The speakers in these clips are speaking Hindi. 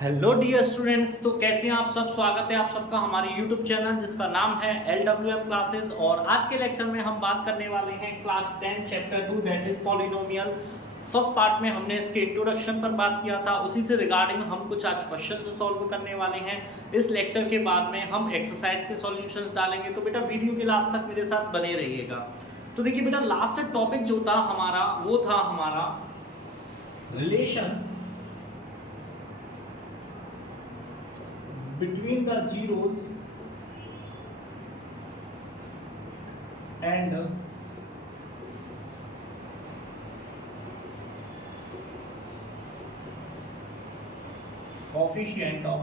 हेलो डियर स्टूडेंट्स, तो कैसे हैं आप सब। स्वागत है आप सबका हमारे यूट्यूब चैनल जिसका नाम है LWM क्लासेस। और आज के लेक्चर में हम बात करने वाले हैं class 10 chapter 2 that is polynomial. First part में हमने इसके इंट्रोडक्शन पर बात किया था, उसी से रिगार्डिंग हम कुछ आज क्वेश्चन सॉल्व करने वाले हैं। इस लेक्चर के बाद में हम एक्सरसाइज के सॉल्यूशंस डालेंगे, तो बेटा वीडियो के लास्ट तक मेरे साथ बने रहिएगा। तो देखिए बेटा, लास्ट टॉपिक जो था हमारा वो था हमारा relation between the zeros and coefficient of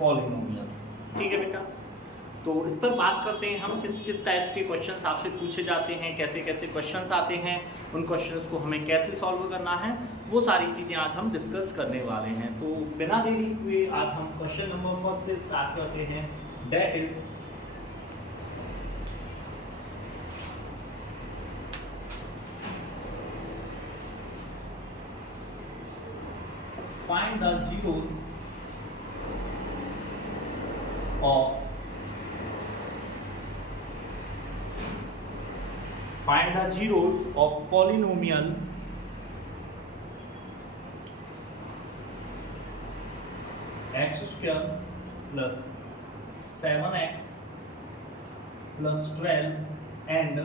polynomials। ठीक है बेटा, तो इस पर बात करते हैं हम किस किस टाइप्स के क्वेश्चंस आपसे पूछे जाते हैं, कैसे कैसे क्वेश्चंस आते हैं, उन क्वेश्चंस को हमें कैसे सॉल्व करना है, वो सारी चीज़ें आज हम डिस्कस करने वाले हैं। तो बिना देरी हुए आज हम क्वेश्चन नंबर फर्स्ट से स्टार्ट करते हैं, that is find the zeros of find the zeros of polynomial x square plus 7x plus 12 and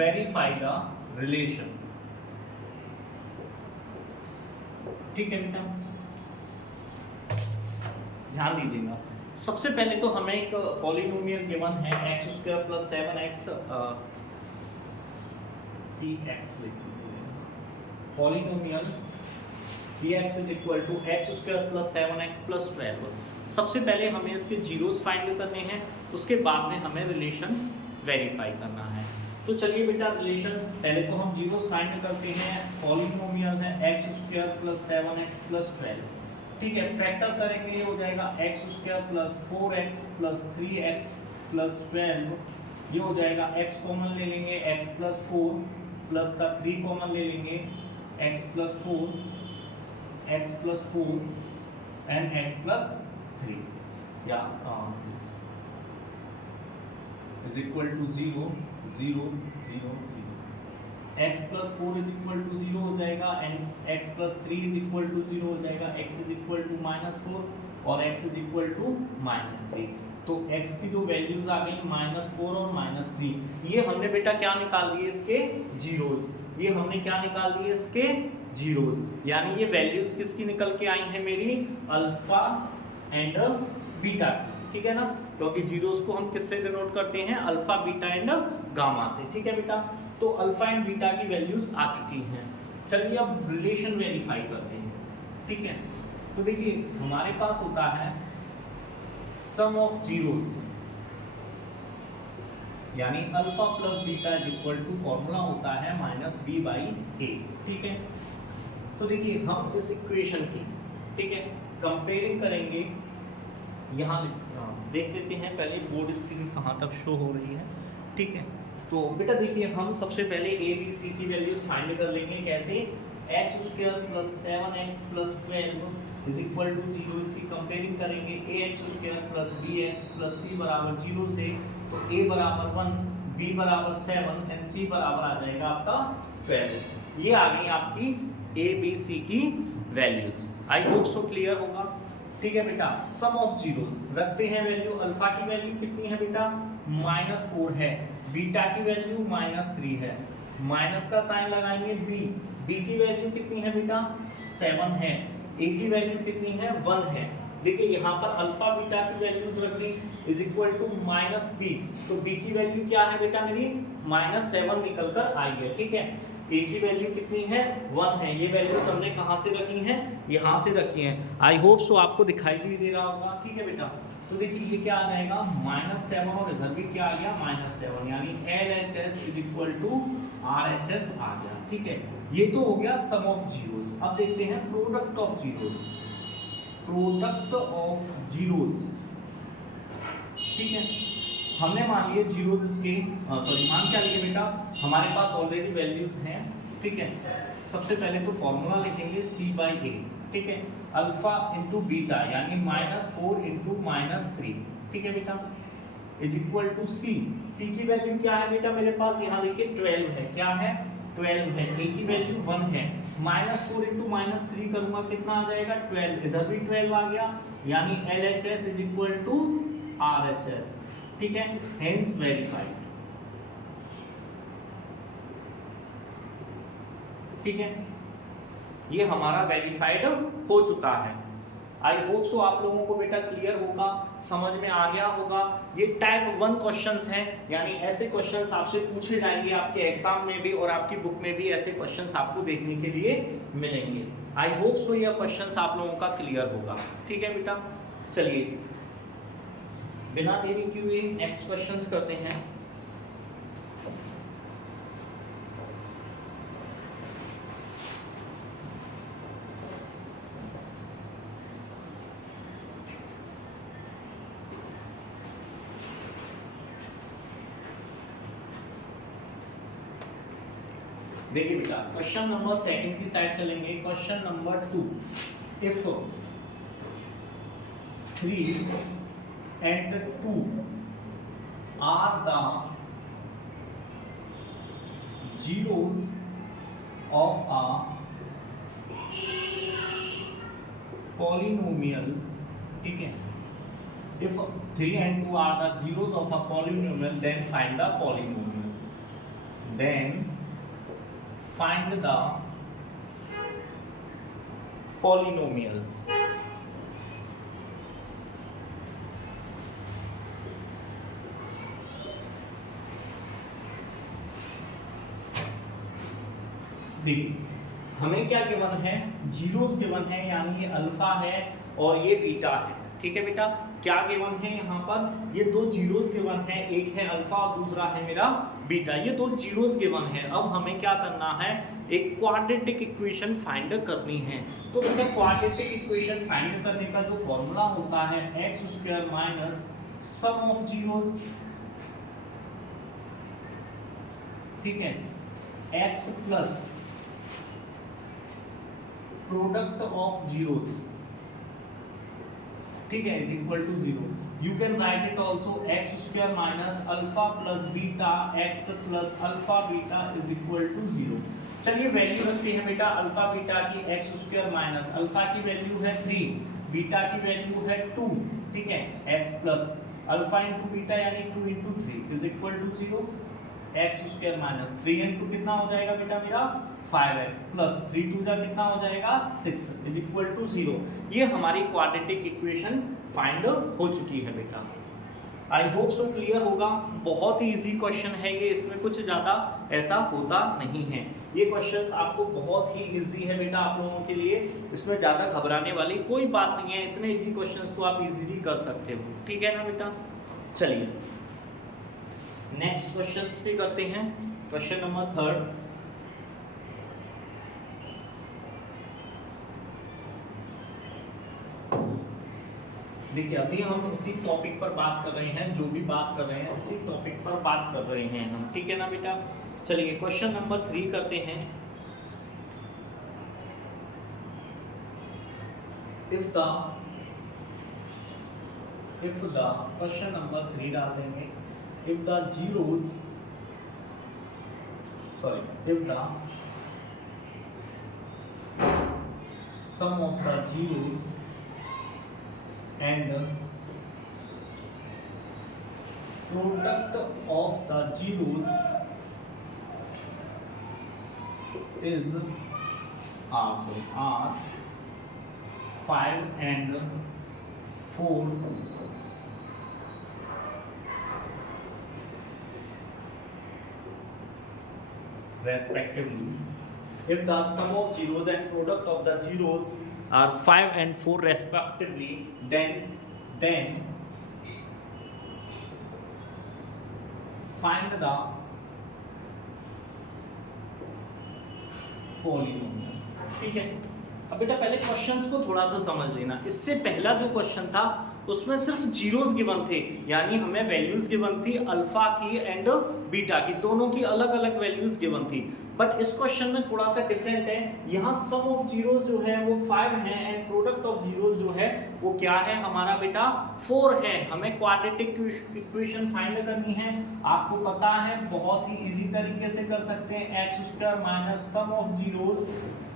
verify the relation। ठीक है बेटा, ध्यान दीजिएगा। सबसे पहले तो हमें एक पॉलिनोमियल गिवन है x square plus 7x dx polynomial dx is equal to x square plus 7x plus 12। सबसे पहले हमें इसके जीरोस फाइंड करने हैं, उसके बाद में हमें रिलेशन वेरीफाई करना है। तो चलिए बेटा, रिलेशंस पहले तो हम जीरोस फाइंड करते हैं। पॉलिनोमियल है x square plus 7x plus 12। ठीक है, फैक्टर करेंगे, ये हो जाएगा x square plus 4x plus 3x plus 12। ये हो जाएगा x कॉमन ले लेंगे, x प्लस 4 प्लस का 3 कॉमन ले लेंगे, x plus 4 and x plus 3 या is equal to 0 0 0 0। x plus 4 is equal to 0 हो जाएगा and x plus 3 is equal to 0 हो जाएगा। x इज इक्वल टू -4 और x इज इक्वल टू -3। तो x की जो वैल्यूज आ गई -4 और -3, ये हमने बेटा क्या निकाल दिए, इसके जीरोस। ये हमने क्या निकाल दिए, इसके जीरोस। यानी ये वैल्यूज किसकी निकल के आई हैं, मेरी अल्फा एंड बीटा की। ठीक है ना, क्योंकि जीरोस को हम किससे डिनोट करते हैं, अल्फा बीटा एंड गामा से। ठीक है बेटा, तो अल्फा एंड बीटा की वैल्यूज आ चुकी हैं। चलिए अब रिलेशन वेरीफाई करते हैं। ठीक है, तो देखिए हमारे पास होता है सम ऑफ जीरोस, यानी alpha plus beta is equal to formula होता है -b/a। ठीक है, तो देखिए हम इस इक्वेशन की, ठीक है, कंपेयरिंग करेंगे। यहाँ देख लेते हैं पहले बोर्ड स्क्रीन कहाँ तक शो हो रही है। ठीक है, तो बेटा देखिए हम सबसे पहले a b c की वैल्यूज फाइंड कर लेंगे। कैसे, x square plus 7x plus 12 is equal to 0। इसकी कंपेयरिंग करेंगे ax square plus bx plus c बराबर 0 से, तो a बराबर 1, b बराबर 7 एंड c बराबर आ जाएगा आपका 12। ये आ गई आपकी a b c की values. I hope so clear होगा। ठीक है बेटा, सम ऑफ जीरोस रखते हैं वैल्यू। अल्फा की वैल्यू कितनी है बेटा, -4 है, बीटा की वैल्यू -3 है, माइनस का साइन लगाएंगे। बी की वैल्यू कितनी है बेटा, 7 है, ए की वैल्यू कितनी है, 1 है। देखिए यहाँ पर अल्फा बीटा की वैल्यूज रख दी इज इक्वल टू -b, तो b की वैल्यू क्या है बेटा, मेरी -7 निकल कर आई है। ठीक है, a की वैल्यू कितनी है, 1 है। ये वैल्यूज हमने कहाँ से रखी हैं, यहाँ से रखी हैं। आई होप सो आपको दिखाई भी दे रहा होगा। ठीक है बेटा, तो देखिए ये क्या आ जाएगा, -7 और इधर भी क्या आ गया, -7, यानी LHS is equal to RHS आ गया। ठीक है, ये तो हो गया सम ऑफ जीरोस। अब देखते हैं product of zeros. Product of zeros, ठीक है, हमने मान लिए जीरोस इसके मान क्या लिए बेटा, हमारे पास ऑलरेडी वैल्यूज हैं, ठीक है। सबसे पहले तो फॉर्मूला लिखेंगे c/a, ठीक है, अल्फा इंटू बीटा यानी -4 इंटू -3, ठीक है बेटा, इज इक्वल टू c की वैल्यू क्या है बेटा मेरे पास, यहाँ देखिए 12 है, क्या है 12 है, a की वैल्यू 1 है, -4 इंटू -3 करूंगा कितना आ जाएगा 12, इधर भी 12 आ गया, यानी LHS is equal to RHS, ठीक है, हेंस वेरीफाइड, ठीक है, ये हमारा वेरीफाइड हो चुका है। आई होप सो आप लोगों को बेटा क्लियर होगा, समझ में आ गया होगा। ये टाइप 1 क्वेश्चंस हैं, यानी ऐसे क्वेश्चंस आपसे पूछे जाएंगे आपके एग्जाम में भी और आपकी बुक में भी ऐसे क्वेश्चंस आपको देखने के लिए मिलेंगे। आई होप सो ये क्वेश्चंस आप लोगों का क्लियर होगा, ठीक है बेटा। चलिए बिना देरी किए नेक्स्ट क्वेश्चंस करते हैं। देखिए बेटा क्वेश्चन नंबर 2 की साइड चलेंगे। Question number 2, if 3 and 2 are the zeros of a polynomial, ठीक है, if 3 and 2 are the zeros of a polynomial then find the polynomial, then find the polynomial। देखिए हमें क्या गिवन है, जीरोस गिवन है, यानी ये अल्फा है और ये बीटा है, ठीक है बेटा। क्या गिवन है यहाँ पर, ये दो जीरोस गिवन है, एक है अल्फा और दूसरा है मेरा बीटा, ये दो जीरोस गिवन है। अब हमें क्या करना है, एक क्वाड्रेटिक इक्वेशन फाइंड करनी है। तो बेटा क्वाड्रेटिक इक्वेशन फाइंड करने का जो फॉर्मूला होता है x² minus sum of zeros, ठीक है, x plus product of zeros, ठीक है, is equal to 0। You can write it also x² minus alpha plus beta x plus alpha beta is equal to 0। चलिए वैल्यू रखते हैं बेटा अल्फा बीटा की, x² माइनस अल्फा की वैल्यू है 3, बीटा की वैल्यू है 2, ठीक है, x plus alpha into beta यानी 2 into 3 is equal to 0। x² minus 3 into कितना हो जाएगा बेटा मेरा 5x प्लस 3 2 का कितना हो जाएगा 6 इज इक्वल टू 0। ये हमारी क्वाड्रेटिक इक्वेशन फाइंड हो चुकी है बेटा। आई होप सो क्लियर होगा। बहुत ही इजी क्वेश्चन है ये, इसमें कुछ ज़्यादा ऐसा होता नहीं है। ये क्वेश्चंस आपको बहुत ही इजी है बेटा आप लोगों के लिए, इसमें ज़्यादा घबराने वाली कोई बात नहीं है। इतने इजी क्वेश्चंस तो आप इजीली कर सकते हो, ठीक है ना बेटा। चलिए नेक्स्ट क्वेश्चंस भी करते हैं। क्वेश्चन नंबर 3, देखिए अभी हम इसी टॉपिक पर बात कर रहे हैं, जो भी बात कर रहे हैं इसी टॉपिक पर बात कर रहे हैं हम, ठीक है ना बेटा। चलिए क्वेश्चन नंबर 3 करते हैं। इफ द क्वेश्चन नंबर 3 डाल देंगे, if the zeros if the sum of the zeros and product of the zeros is are 5 and 4 respectively. If the sum of zeros and product of the zeros are 5 and 4 respectively, then find the polynomial। ठीक है, अब बेटा पहले क्वेश्चंस को थोड़ा सा समझ लेना। इससे पहला जो क्वेश्चन था उसमें सिर्फ जीरोस गिवन थे, यानी हमें वैल्यूज गिवन थी अल्फा की एंड बीटा की, दोनों की अलग अलग वैल्यूज गिवन थी। बट इस क्वेश्चन में थोड़ा सा डिफरेंट है, यहाँ सम ऑफ जीरोस जो है वो 5 है एंड प्रोडक्ट ऑफ जीरोस जो है वो क्या है हमारा बेटा 4 है। हमें क्वाड्रेटिक इक्वेशन फाइंड करनी है, आपको पता है बहुत ही इजी तरीके से कर सकते हैं, x square minus sum of zeros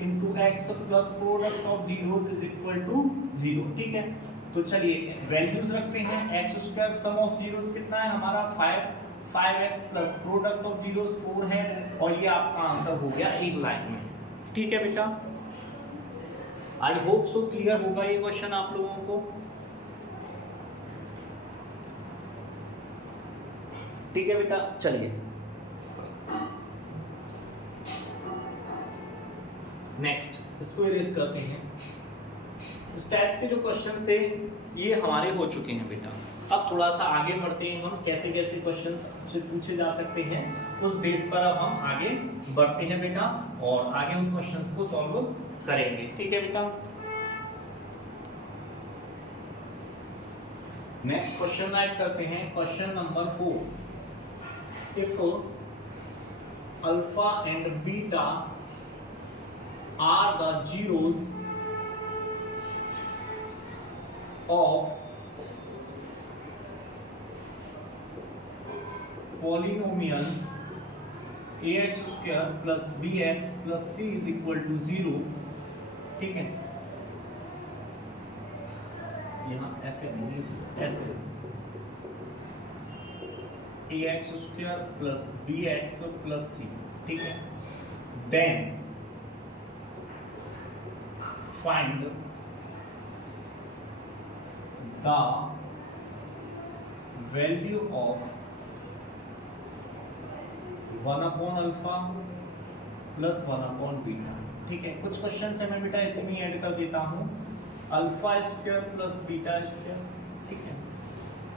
into x plus product of zeros is equal to 0। ठीक है, तो चलिए वैल्यूज रखते हैं, x square sum of zeros कितना है हमारा 5x plus product of zeros 4 है, और ये आपका आंसर हो गया एक लाइन में। ठीक है बेटा, आई होप सो क्लियर होगा ये क्वेश्चन आप लोगों को। ठीक है बेटा, चलिए नेक्स्ट इसको इरेज करते हैं। स्टैट्स के जो क्वेश्चन थे ये हमारे हो चुके हैं बेटा। अब थोड़ा सा आगे बढ़ते हैं, हम कैसे कैसे क्वेश्चंस से पूछे जा सकते हैं उस बेस पर अब हम आगे बढ़ते हैं बेटा, और आगे उन क्वेश्चंस को सॉल्व करेंगे। ठीक है बेटा, नेक्स्ट क्वेश्चन ऐड करते हैं, question number 4। If alpha and beta are the zeros of polynomial ax square plus bx plus c is equal to 0। ठीक है, यहाँ ऐसे नहीं, ऐसे ax square plus bx plus c। ठीक है, then find the value of 1 upon alpha plus 1 upon beta. ठीक है, कुछ क्वेश्चन है मैं बेटा ऐसे में ऐड कर देता हूँ, alpha square plus beta square. ठीक है,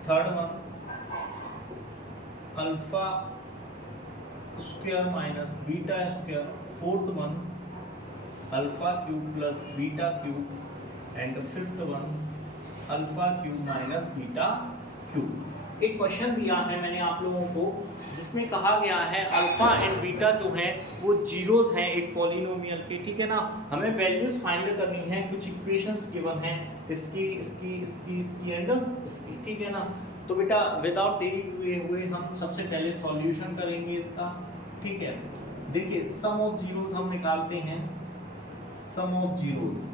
third one alpha square minus beta square, fourth one alpha cube plus beta cube, and fifth one alpha cube minus beta cube. एक क्वेश्चन दिया है मैंने आप लोगों को जिसमें कहा गया है अल्फा एंड बीटा जो है वो जीरोस हैं एक पॉलिनोमियल के। ठीक है ना, हमें वैल्यूज फाइंड करनी है, कुछ इक्वेशंस गिवन हैं इसकी इसकी इसकी इसकी एंड इसकी। ठीक है ना, तो बेटा विदाउट देरी हुए हम सबसे पहले सॉल्यूशन करेंगे इसका। ठीक है, देखिए सम ऑफ जीरोस हम निकालते हैं, सम ऑफ जीरोस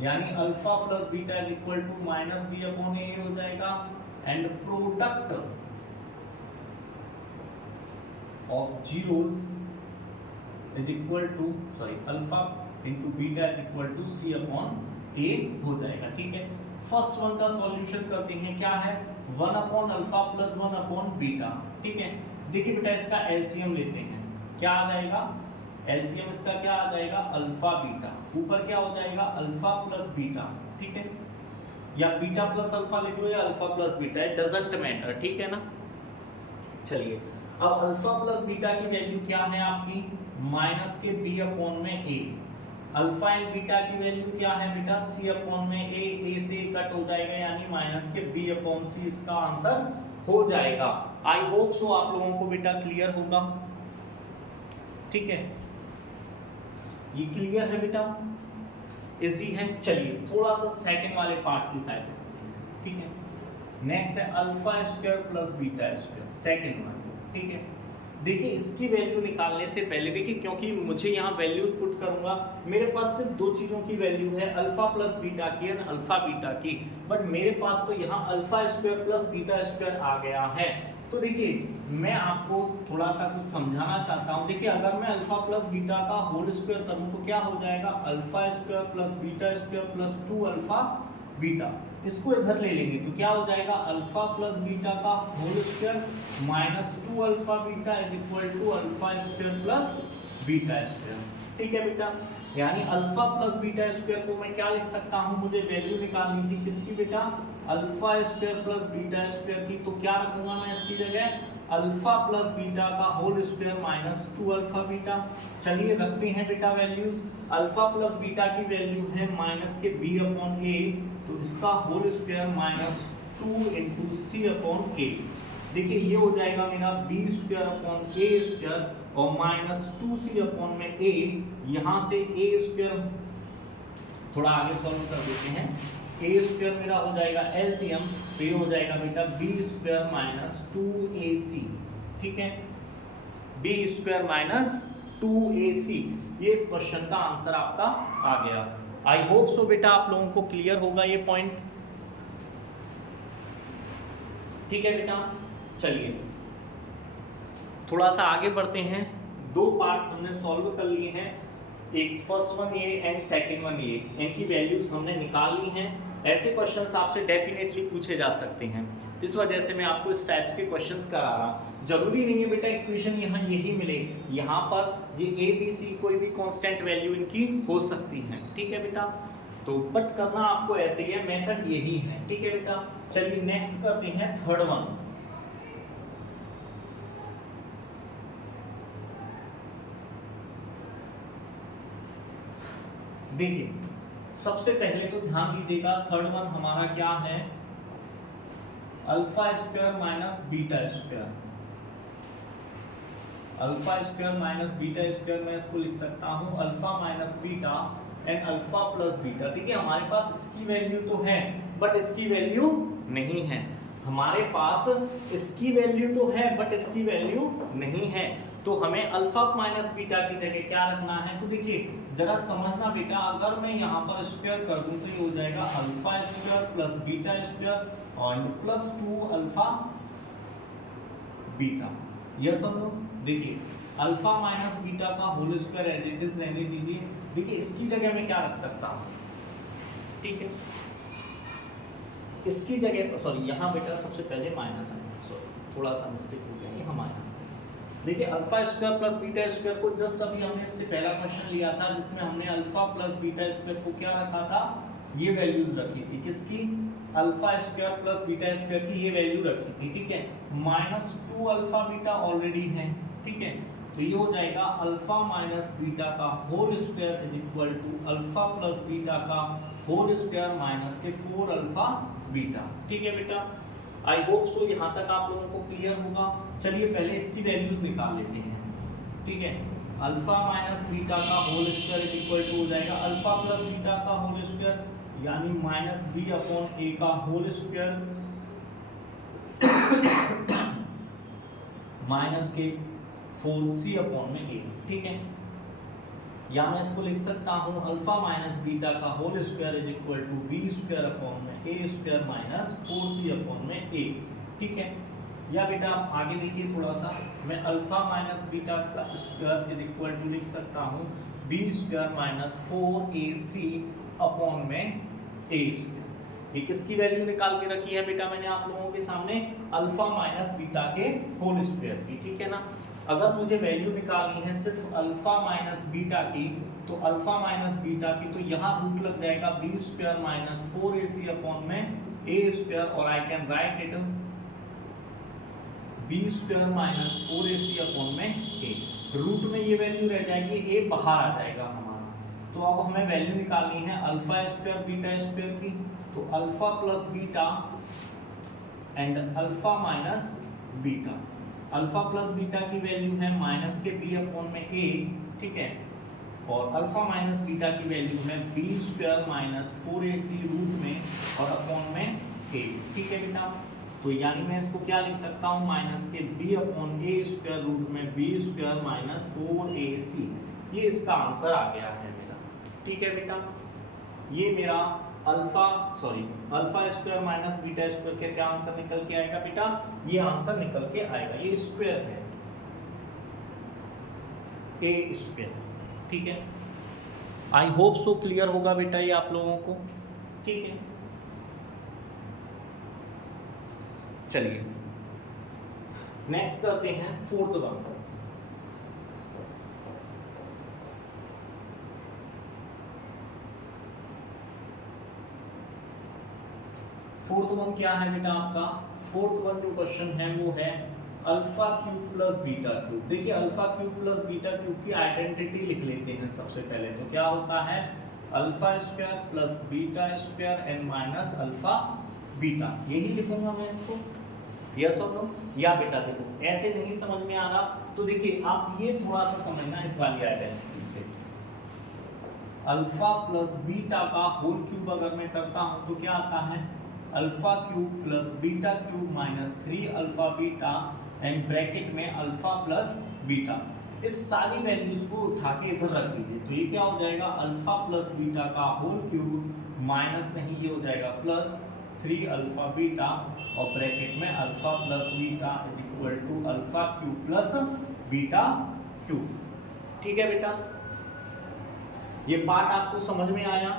यानी alpha plus beta is equal to minus B upon A हो जाएगा, and product of zeros is equal to alpha into beta is equal to C upon A हो जाएगा। ठीक है, फर्स्ट वन का सॉल्यूशन करते हैं, क्या है 1 upon alpha plus 1 upon beta. ठीक है, देखिए बेटा इसका एलसीएम लेते हैं, क्या आ जाएगा एलसीएम इसका क्या आ जाएगा अल्फा बीटा, ऊपर क्या हो जाएगा अल्फा प्लस बीटा। ठीक है, या बीटा प्लस अल्फा लिख लो या alpha plus beta, it doesn't matter. ठीक है ना, चलिए अब अल्फा प्लस बीटा की वैल्यू क्या है आपकी माइनस के बी अपॉन में ए, अल्फा एंड बीटा की वैल्यू क्या है बेटा सी अपॉन में ए, ए से कट हो जाएगा यानी माइनस के बी अपॉन सी इसका आंसर हो जाएगा। आई होप सो आप लोगों को बेटा क्लियर होगा। ठीक है, ये क्लियर है बेटा, इजी है। चलिए थोड़ा सा सेकंड वाले पार्ट की साइड। ठीक है, नेक्स्ट है alpha square plus beta square, second one. ठीक है, देखिए इसकी वैल्यू निकालने से पहले देखिए, क्योंकि मुझे यहाँ वैल्यूज पुट करूंगा, मेरे पास सिर्फ दो चीजों की वैल्यू है, अल्फा प्लस बीटा की और अल्फा बीटा की, बट मेरे पास तो यहाँ alpha square plus beta square आ गया है। तो देखिए मैं आपको थोड़ा सा कुछ समझाना चाहता हूँ। देखिए अगर मैं अल्फा प्लस बीटा का होल स्क्वायर करूँ तो क्या हो जाएगा alpha square plus beta square plus 2 alpha beta, इसको इधर ले लेंगे तो क्या हो जाएगा अल्फा प्लस बीटा का whole square minus 2 alpha beta is equal to alpha square plus beta square. ठीक है बेटा, यानी अल्फा प्लस बीटा स्क्वायर को मैं क्या लिख सकता हूँ, मुझे वैल्यू निकालनी थी किसकी बेटा alpha square plus beta square की, तो क्या रखूंगा मैं इसकी जगह अल्फा प्लस बीटा का whole square minus 2 alpha beta. चलिए रखते हैं बेटा वैल्यूज। अल्फा प्लस बीटा की वैल्यू है माइनस के b अपॉन a, तो इसका whole square minus 2 into C upon a। देखिए ये हो जाएगा मेरा b square upon a square और माइनस 2c अपॉन में a, यहाँ से a स्क्वायर थोड़ा आगे सॉल्व कर देते हैं। a स्क्वायर मेरा हो जाएगा एलसीएम, तो ये हो जाएगा बेटा b स्क्वायर माइनस 2ac। ठीक है, b स्क्वायर माइनस 2ac, ये इस क्वेश्चन का आंसर आपका आ गया। आई होप सो बेटा आप लोगों को क्लियर होगा ये पॉइंट। ठीक है बेटा, चलिए थोड़ा सा आगे बढ़ते हैं। दो पार्ट्स हमने सॉल्व कर लिए हैं, एक फर्स्ट वन ये एंड सेकंड वन ये, इनकी वैल्यूज हमने निकाल ली हैं। ऐसे क्वेश्चंस आपसे डेफिनेटली पूछे जा सकते हैं, इस वजह से मैं आपको इस टाइप्स के क्वेश्चंस करा रहा हूँ। जरूरी नहीं है बेटा इक्वेशन यहाँ यही मिले, यहाँ पर ये ए बी सी कोई भी कांस्टेंट वैल्यू इनकी हो सकती है। ठीक है बेटा, तो बट करना आपको ऐसे ही है, मेथड यही है। ठीक है बेटा, चलिए नेक्स्ट करते हैं थर्ड वन। देखिए सबसे पहले तो ध्यान दीजिएगा, थर्ड वन हमारा क्या है, alpha square minus beta square. Alpha square minus beta square मैं इसको लिख सकता हूं alpha minus beta and alpha plus beta. देखिए हमारे पास इसकी वैल्यू तो है बट इसकी वैल्यू नहीं है, हमारे पास इसकी वैल्यू तो है बट इसकी वैल्यू नहीं है, तो हमें अल्फा माइनस बीटा की जगह क्या रखना है। तो देखिए जरा समझना बेटा, अगर मैं यहाँ पर स्क्वायर कर दूं तो ये हो जाएगा alpha square plus beta square और प्लस 2 अल्फा बीटा। यस और नो? देखिए अल्फा माइनस बीटा का whole square as it is रहने दीजिए। देखिए इसकी जगह मैं क्या रख सकता हूँ, ठीक है, इसकी जगह सॉरी यहाँ बेटा सबसे पहले माइनस है, सॉरी थोड़ा सा मिस्टेक हो गया, यहाँ माइनस है। देखिए alpha square plus beta square को जस्ट अभी हमने इससे पहला क्वेश्चन लिया था जिसमें हमने अल्फा प्लस बीटा स्क्वायर को क्या रखा था, ये वैल्यूज रखी थी, किसकी, alpha square plus beta square की ये वैल्यू रखी थी। ठीक है, माइनस 2 अल्फा बीटा ऑलरेडी है। ठीक है, तो ये हो जाएगा अल्फा माइनस बीटा का whole square is equal to alpha plus beta का होल स्क्वायर माइनस के 4 अल्फा बीटा। ठीक है बेटा, आई होप सो यहाँ तक आप लोगों को क्लियर होगा। चलिए पहले इसकी वैल्यूज निकाल लेते हैं। ठीक है, अल्फा माइनस बीटा का whole square is equal to हो जाएगा अल्फा प्लस बीटा का होल स्क्वायर यानी माइनस बी अपॉन ए का होल स्क्वायर माइनस के 4c अपॉन में ए। ठीक है, या मैं इसको लिख सकता हूँ अल्फा माइनस बीटा का whole square is equal to b square upon में a square minus 4c upon में ए। ठीक है, या बेटा आप आगे देखिए थोड़ा सा, मैं अल्फा माइनस बीटा का स्क्वायर इज इक्वल टू लिख सकता हूँ B square minus 4ac upon में ए स्क्वायर। ये किसकी वैल्यू निकाल के रखी है बेटा मैंने आप लोगों के सामने, अल्फा माइनस बीटा के होल स्क्वायर की। ठीक है ना, अगर मुझे वैल्यू निकालनी है सिर्फ अल्फा माइनस बीटा की, तो अल्फा माइनस बीटा की तो यहाँ रूट लग जाएगा B square minus 4ac upon में ए स्क्वायर और I can write it be square minus 4ac upon में ए। रूट में ये वैल्यू रह जाएगी, ए बाहर आ जाएगा हमारा। तो अब हमें वैल्यू निकालनी है अल्फा स्क्वायर बीटा स्क्वायर की, तो alpha plus beta and alpha minus beta. Alpha plus beta की वैल्यू है माइनस के बी अपॉन में ए। ठीक है, और अल्फा माइनस बीटा की वैल्यू है b square minus 4ac root में और अपॉन में ए। ठीक है बेटा, तो यानी मैं इसको क्या लिख सकता हूँ, माइनस के B upon A square root में बी स्क्वायर माइनस 4ac। ये इसका आंसर आ गया है मेरा। ठीक है बेटा, ये मेरा alpha square minus beta square का क्या आंसर निकल के आएगा बेटा, ये आंसर निकल के आएगा, ये स्क्वायर है ए स्क्वायर। ठीक है, आई होप सो क्लियर होगा बेटा ये आप लोगों को। ठीक है, चलिए नेक्स्ट करते हैं फोर्थ वन। फोर्थ वन क्या है बेटा आपका, फोर्थ वन जो क्वेश्चन है वो है alpha cube plus beta cube. देखिए alpha cube plus beta cube की आइडेंटिटी लिख लेते हैं सबसे पहले। तो क्या होता है alpha square plus beta square and minus alpha beta. यही लिखूंगा मैं इसको, यस और नो। या बेटा देखो ऐसे नहीं समझ में आ रहा तो देखिए आप ये थोड़ा सा समझना इस वाली आइडेंटिटी से। अल्फा प्लस बीटा का होल क्यूब अगर मैं करता हूं तो क्या आता है alpha cube plus beta cube minus 3 alpha beta and bracket में अल्फा प्लस बीटा। इस सारी वैल्यूज को उठा के इधर रख दीजिए तो ये क्या हो जाएगा अल्फा प्लस बीटा का होल क्यूब माइनस नहीं ये हो जाएगा प्लस 3 अल्फा बीटा और ब्रैकेट में alpha plus beta is equal to alpha cube plus beta cube. ठीक है बेटा, ये पार्ट आपको समझ में आया।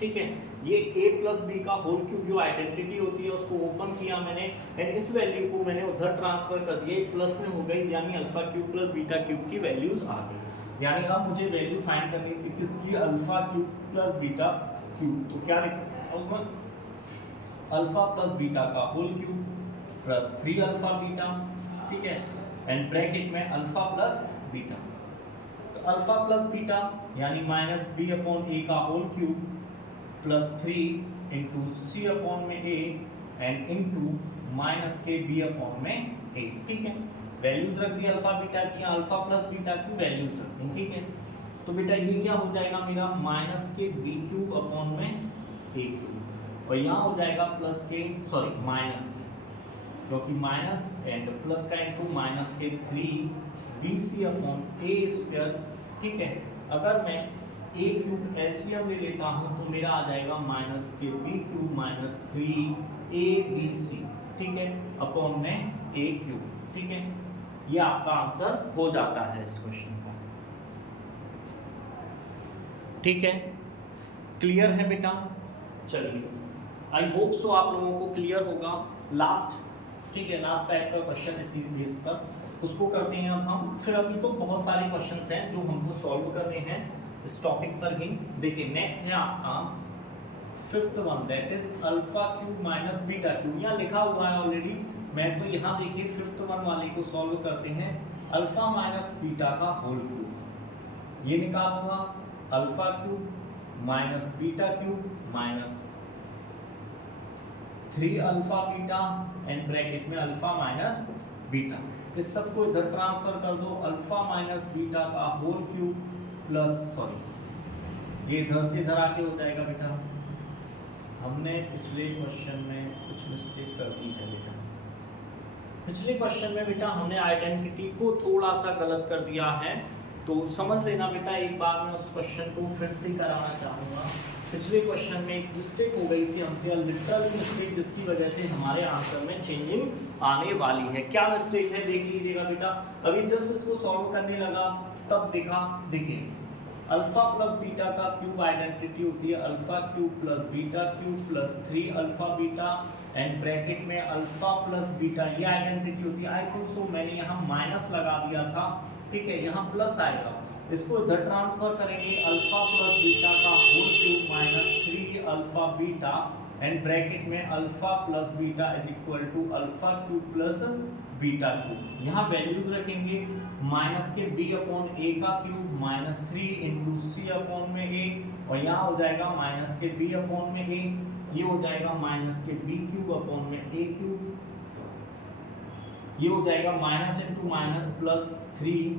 ठीक है, ये a प्लस बी का होल क्यूब जो आइडेंटिटी होती है उसको ओपन किया मैंने एंड इस वैल्यू को मैंने उधर ट्रांसफर कर दिया, प्लस में हो गई यानी alpha cube plus beta cube की वैल्यूज आ गई। यानी अब मुझे वैल्यू फाइंड करनी थी किसकी alpha cube plus beta cube. तो क्या लिख सकता हूं मैं अल्फा प्लस बीटा का whole cube plus 3 alpha beta, ठीक है, एंड ब्रैकेट में अल्फा प्लस बीटा। तो अल्फा प्लस बीटा यानी माइनस बी अपॉन ए का होल क्यूब प्लस 3 इंटू सी अपॉन में ए एंड इंटू माइनस के बी अपॉन में ए। ठीक है, वैल्यूज रख दी अल्फा बीटा की, अल्फा प्लस बीटा की वैल्यूज रख दी। ठीक है, तो बेटा ये क्या हो जाएगा मेरा माइनस के बी क्यूब अपॉन में ए क्यूब और यहाँ हो जाएगा प्लस के सॉरी माइनस के, क्योंकि माइनस एंड प्लस का इंटू माइनस के 3 B C upon A square. ठीक है, अगर मैं ए क्यूब एलसीएम ले लेता हूं तो मेरा आ जाएगा माइनस के B cube minus 3 A B C, ठीक है, अपॉन में ए क्यूब। ठीक है, ये आपका आंसर हो जाता है इस क्वेश्चन का। ठीक है, क्लियर है बेटा? चलिए, आई होप सो आप लोगों को क्लियर होगा। लास्ट, ठीक है, लास्ट टाइप का क्वेश्चन इसी बेस पर उसको करते हैं अब हम। फिर अभी तो बहुत सारे क्वेश्चंस हैं जो हमको सॉल्व करने हैं इस टॉपिक पर ही। देखिए नेक्स्ट है आपका fifth one, that is alpha cube minus beta cube. यहाँ लिखा हुआ है ऑलरेडी, मैं तो यहाँ देखिए फिफ्थ वन वाले को सॉल्व करते हैं। अल्फा माइनस बीटा का होल क्यूब, ये निकालूंगा alpha cube minus beta cube minus 3 alpha beta and bracket में अल्फा माइनस बीटा। इस सबको इधर ट्रांसफर कर दो, अल्फा माइनस बीटा का होल क्यूब प्लस सॉरी ये इधर से इधर आके हो जाएगा बेटा। हमने पिछले क्वेश्चन में कुछ मिस्टेक कर दी है बेटा। पिछले क्वेश्चन में बेटा हमने आइडेंटिटी को थोड़ा सा गलत कर दिया है, तो समझ लेना बेटा। एक बार मैं उस क्वेश्चन को फिर से कराना चाहूँगा। पिछले क्वेश्चन में एक मिस्टेक हो गई थी हमसे, लिटरल मिस्टेक, जिसकी वजह से हमारे आंसर में चेंजिंग आने वाली है। क्या मिस्टेक है देख लीजिएगा बेटा। अभी जस्ट इसको सॉल्व करने लगा तब देखा, देखिए अल्फा प्लस बीटा का क्यूब आइडेंटिटी होती है alpha cube plus beta cube plus 3 alpha beta and bracket में अल्फा प्लस बीटा, ये आइडेंटिटी होती है। आई थिंक सो मैंने यहाँ माइनस लगा दिया था, ठीक है, यहाँ प्लस आएगा, इसको इधर ट्रांसफर करेंगे अल्फा प्लस बीटा का whole cube minus 3 alpha beta and bracket में alpha plus beta is equal to alpha cube plus beta cube. यहाँ वैल्यूज रखेंगे माइनस के बी अपॉन ए का क्यूब माइनस 3 इंटू सी अपॉन में ए और यहाँ हो जाएगा माइनस के बी अपॉन में ए, ये हो जाएगा माइनस के बी क्यूब अपॉन में ए क्यूब, ये हो जाएगा minus into minus plus 3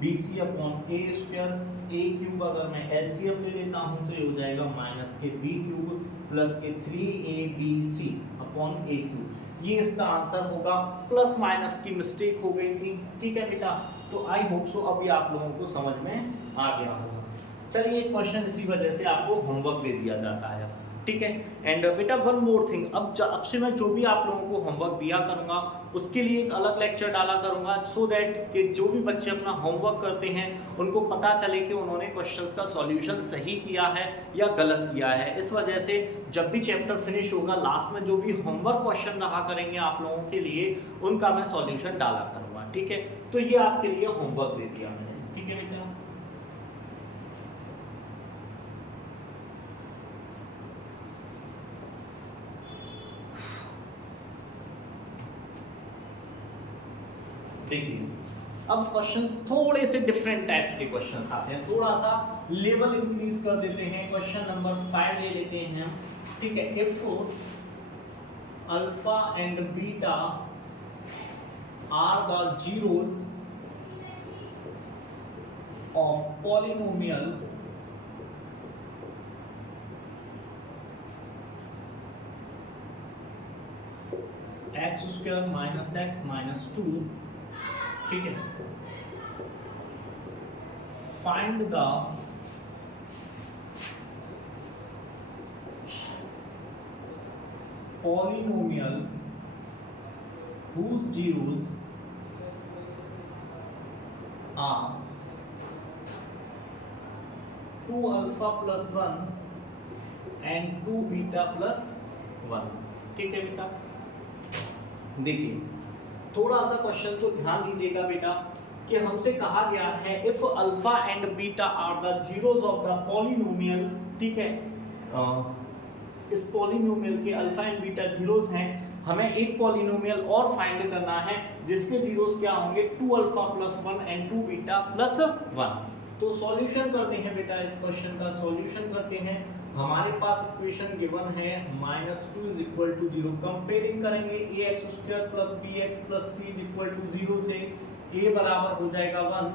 B C upon A square, A cube अगर मैं एलसीएम ले लेता हूँ तो ये हो जाएगा माइनस के बी क्यूब प्लस के 3abc अपॉन ए क्यूब। ये इसका आंसर होगा। प्लस माइनस की मिस्टेक हो गई थी, ठीक है बेटा। तो आई होप सो अभी आप लोगों को समझ में आ गया होगा। चलिए एक क्वेश्चन इसी वजह से आपको होमवर्क दे दिया जाता है, ठीक है। एंड बेटा वन मोर थिंग, अब से मैं जो भी आप लोगों को होमवर्क दिया करूंगा उसके लिए एक अलग लेक्चर डाला करूंगा, सो दैट कि जो भी बच्चे अपना होमवर्क करते हैं उनको पता चले कि उन्होंने क्वेश्चंस का सॉल्यूशन सही किया है या गलत किया है। इस वजह से जब भी चैप्टर फिनिश होगा लास्ट में जो भी होमवर्क क्वेश्चन रहा करेंगे आप लोगों के लिए उनका मैं सॉल्यूशन डाला करूंगा, ठीक है। तो ये आपके लिए होमवर्क दे दिया मैंने, ठीक है बेटा। देखिए अब क्वेश्चंस थोड़े से डिफरेंट टाइप्स के क्वेश्चंस आते हैं, थोड़ा सा लेवल इंक्रीज कर देते हैं। क्वेश्चन नंबर 5 ले लेते हैं हम, ठीक है। If alpha and beta are the zeros of polynomial X square minus X minus 2, ठीक है। Find the polynomial whose zeros are 2 alpha plus 1 and 2 beta plus 1, ठीक है बेटा। देखिए थोड़ा सा क्वेश्चन तो ध्यान दीजिएगा बेटा कि हमसे कहा गया है if alpha and beta are the zeros of the polynomial, ठीक है। इस पॉलिनोमियल के अल्फा एंड बीटा जीरोस हैं, हमें एक पॉलिनोमियल और फाइंड करना है जिसके जीरोस क्या होंगे 2 alpha plus 1 and 2 beta plus 1। तो सॉल्यूशन करते हैं बेटा, इस क्वेश्चन का सॉल्यूशन करते हैं। हमारे पास इक्वेशन गिवन है -2 = 0। कंपेयरिंग करेंगे ax² + bx + c = 0 से a बराबर हो जाएगा 1,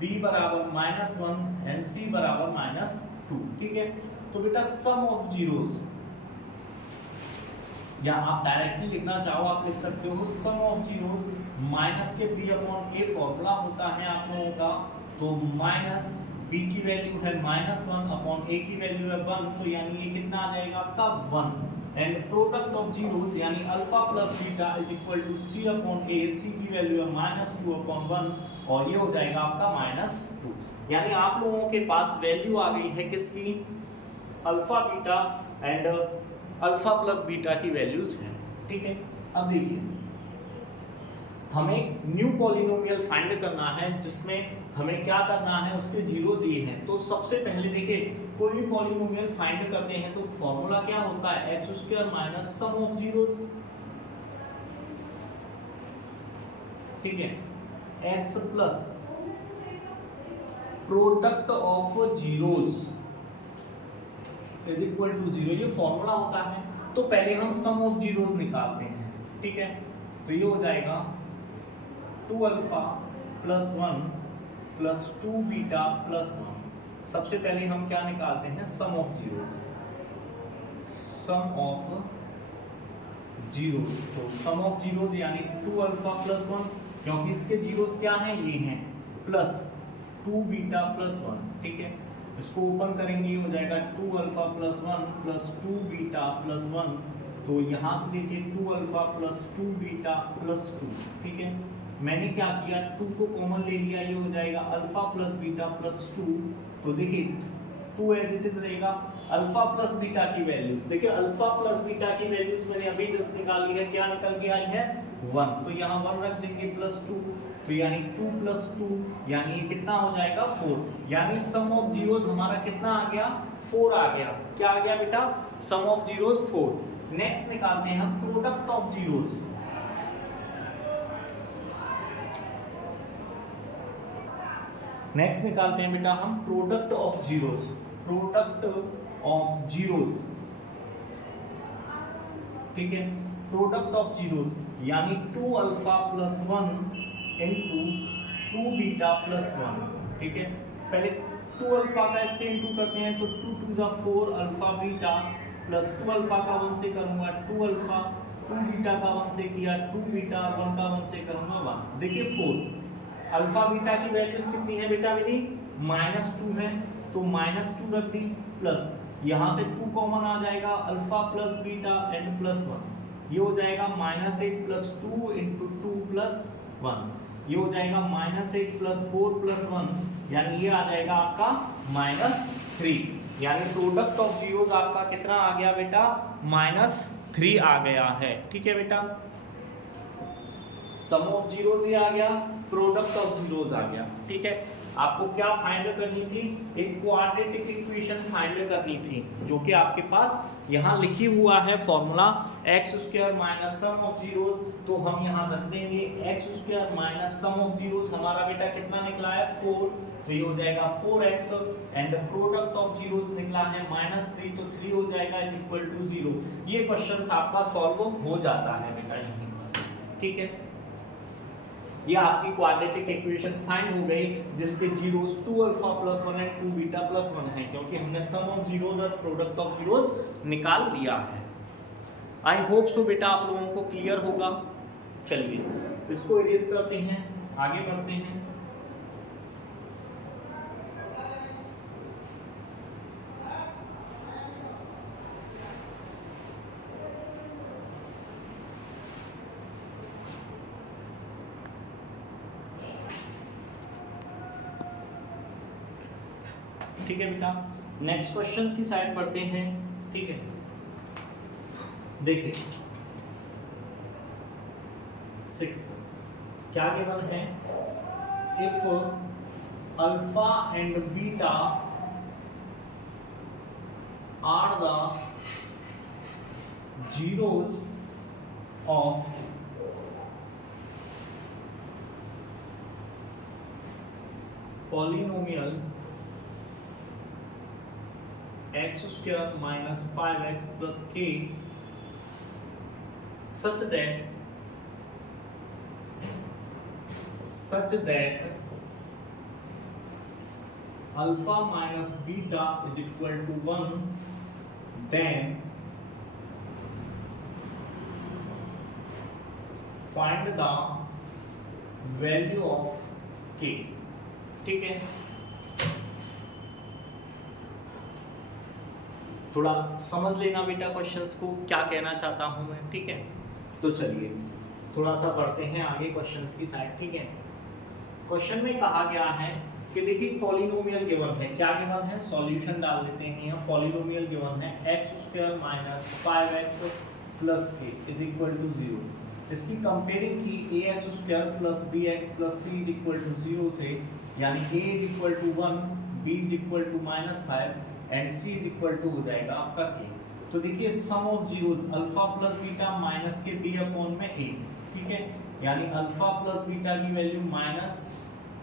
b बराबर -1 एंड c बराबर -2, ठीक है। तो बेटा सम ऑफ जीरोस, या आप डायरेक्टली लिखना चाहो आप लिख सकते हो सम ऑफ जीरोस माइनस के b/a फॉर्मूला होता है आप लोगों का। तो माइनस b की वैल्यू है -1 a की वैल्यू है 1, तो यानी ये कितना आ जाएगा आपका 1। एंड प्रोडक्ट ऑफ जीरोस यानी alpha plus beta = c/a, c की वैल्यू है -2/1 और ये हो जाएगा आपका -2। यानी आप लोगों के पास वैल्यू आ गई है किसकी, alpha beta and alpha plus beta की वैल्यूज हैं, ठीक है। अब देखिए हमें न्यू पॉलिनोमियल फाइंड करना है जिसमें हमें क्या करना है, उसके जीरोस ये हैं। तो सबसे पहले देखिए कोई भी पॉलिनोमियल फाइंड करते हैं तो फॉर्मूला क्या होता है, x² - सम ऑफ जीरोस, ठीक है। x plus product of zeros = 0, ये फॉर्मूला होता है। तो पहले हम सम ऑफ जीरोस निकालते हैं, ठीक है। तो ये हो जाएगा 2 alpha plus 1 plus 2 beta plus 1। सबसे पहले हम क्या निकालते हैं, sum of zeros, sum of zeros. तो सम ऑफ जीरोस यानी 2 अल्फा प्लस 1, क्योंकि इसके जीरोस क्या हैं, ये हैं, प्लस 2 बीटा प्लस 1, ठीक है। इसको ओपन करेंगे हो जाएगा 2 alpha plus 1 plus 2 beta plus 1। तो यहाँ से देखिए 2 अल्फा प्लस 2 बीटा प्लस 2, ठीक है। मैंने क्या किया, 2 को कॉमन ले लिया, ये हो जाएगा अल्फा प्लस बीटा प्लस 2। तो देखिए 2 एज इट इज रहेगा। अल्फा प्लस बीटा की वैल्यूज देखिए, अल्फा प्लस बीटा की वैल्यूज मैंने अभी जस्ट निकाली है, क्या निकल के आई है 1। तो यहाँ 1 रख देंगे प्लस 2, तो यानी 2 प्लस 2 यानी ये कितना हो जाएगा 4। यानी सम ऑफ जीरोस हमारा कितना आ गया, 4 आ गया। क्या आ गया बेटा, सम ऑफ जीरोस 4। नेक्स्ट निकालते हैं हम प्रोडक्ट ऑफ जीरोस। नेक्स्ट निकालते हैं बेटा हम product of zeros, product of zeros, ठीक है। प्रोडक्ट ऑफ जीरोस यानी 2 alpha plus 1 into 2 beta plus 1, ठीक है। पहले 2 अल्फा का इससे इंटू करते हैं तो 2 2 जा 4 अल्फा बीटा प्लस 2 अल्फा का 1 से करूंगा 2 अल्फा, 2 बीटा का 1 से किया 2 बीटा, 1 का 1 से करूंगा 1। देखिए 4 अल्फा बीटा की वैल्यूज कितनी है बेटा मेरी, -2 है, तो -2 रख दी, प्लस यहाँ से 2 कॉमन आ जाएगा, alpha plus beta and plus 1, ये हो जाएगा -8 प्लस 2 इंटू 2 प्लस 1, ये हो जाएगा -8 प्लस 4 प्लस 1, यानी ये आ जाएगा आपका -3। यानी प्रोडक्ट ऑफ जीरोस आपका कितना आ गया बेटा, -3 आ गया है, ठीक है बेटा। सम ऑफ जीरोस ये आ गया, प्रोडक्ट ऑफ जीरोस आ गया। ठीक है, आपको क्या फाइंड करनी थी, एक क्वाड्रेटिक इक्वेशन फाइंड करनी थी, जो कि आपके पास यहाँ लिखी हुआ है formula x square minus sum of zeros. तो हम यहाँ रख देंगे x square minus sum of zeros, हमारा बेटा कितना निकला है 4, तो ये हो जाएगा 4x and product of zeros निकला है -3, तो 3 हो जाएगा इक्वल टू 0। ये क्वेश्चन आपका सॉल्व हो जाता है बेटा यहीं पर। ठीक है, ये आपकी क्वाड्रेटिक इक्वेशन फाइंड हो गई, जिसके zeros 2 alpha plus 1 and 2 beta plus 1 है, क्योंकि हमने सम ऑफ जीरोस और प्रोडक्ट ऑफ जीरोस निकाल लिया है। आई होप सो बेटा आप लोगों को क्लियर होगा। चलिए इसको इरेज करते हैं, आगे बढ़ते हैं। ठीक है बेटा, नेक्स्ट क्वेश्चन की साइड पढ़ते हैं। ठीक है, देखिए 6 क्या गिवन है, if alpha and beta are the zeros of polynomial x square minus 5x plus k such that alpha minus beta is equal to 1, then find the value of k। ठीक है, थोड़ा समझ लेना बेटा क्वेश्चंस को, क्या कहना चाहता हूं मैं। ठीक है, तो चलिए थोड़ा सा पढ़ते हैं आगे क्वेश्चंस की साइड। ठीक है, क्वेश्चन में कहा गया है कि देखिए पॉलिनोमियल गिवन है, क्या गिवन है, सॉल्यूशन डाल देते हैं यहाँ। पॉलिनोमियल गिवन है x square minus 5x plus k is equal to 0। इसकी कंपेयरिंग की ax square plus bx plus c is equal to 0 से, यानी a is equal to 1, b is equal to -5 and c is equal to हो जाएगा आपका k। तो देखिए sum of zeros alpha plus beta minus के b अपॉन में a। ठीक है, यानी अल्फा प्लस बीटा की वैल्यू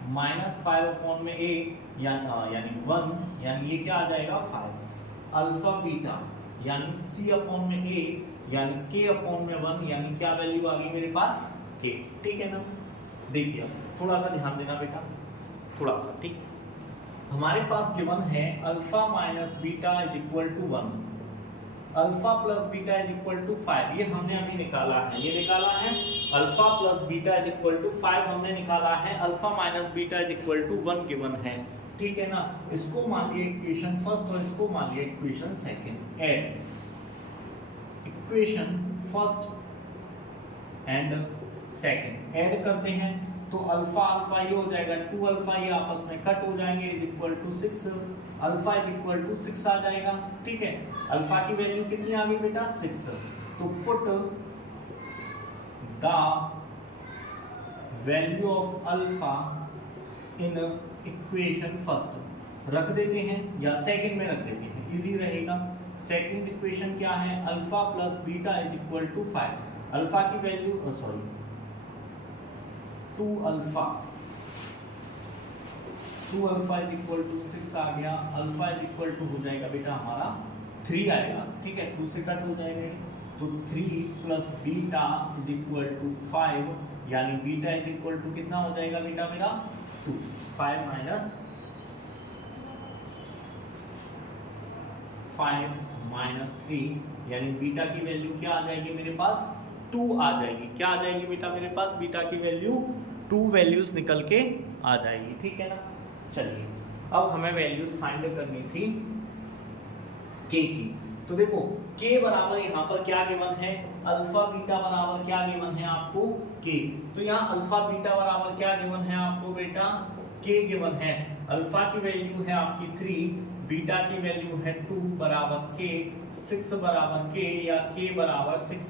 -5 अपॉन में a यानी 1, यानी ये क्या आ जाएगा 5। अल्फा बीटा यानी c अपॉन में a यानी k अपॉन में 1, यानी क्या वैल्यू आ गई मेरे पास k। ठीक है ना, देखिए थोड़ा सा ध्यान देना बेटा, थोड़ा सा। ठीक, हमारे पास गिवन है alpha minus beta is equal to 1, alpha plus beta is equal to 5, ये हमने अभी निकाला है। ये निकाला है alpha plus beta is equal to 5 हमने निकाला है, alpha minus beta is equal to 1 given है। ठीक है ना, इसको मान लिया इक्वेशन फर्स्ट और इसको मान लिया equation second. Add equation first and second add करते हैं, तो अल्फा अल्फा ये हो जाएगा 2 अल्फा, ये आपस में कट हो जाएंगे, is equal to 6, alpha is equal to 6 आ जाएगा। ठीक है, अल्फा की वैल्यू कितनी आ गई बेटा 6, तो put the value of alpha in equation first रख देते हैं, या सेकंड में रख देते हैं, इजी रहेगा। सेकंड इक्वेशन क्या है, alpha plus beta is equal to 5, alpha की value 2 alpha is equal to 6 आ गया, अल्फा इज इक्वल टू हो जाएगा बेटा हमारा 3 आएगा। ठीक है, 2 से कट हो जाएगा, तो 3 plus beta is equal to 5, यानी बीटा इज इक्वल टू कितना हो जाएगा बेटा मेरा 2, 5 माइनस 3, यानी बीटा की वैल्यू क्या आ जाएगी मेरे पास 2 आ जाएगी। क्या आ जाएगी बेटा मेरे पास, बीटा की वैल्यू 2 वैल्यूज निकल के आ जाएगी। ठीक है ना, चलिए अब हमें वैल्यूज फाइंड करनी थी k की। तो देखो k बराबर यहाँ पर क्या गिवन है, अल्फा बीटा बराबर क्या गिवन है आपको k। तो यहाँ अल्फा बीटा बराबर क्या गिवन है आपको बेटा k गिवन है। अल्फा की वैल्यू है आपकी 3, बीटा की वैल्यू है 2 बराबर k, 6 बराबर k या k बराबर 6।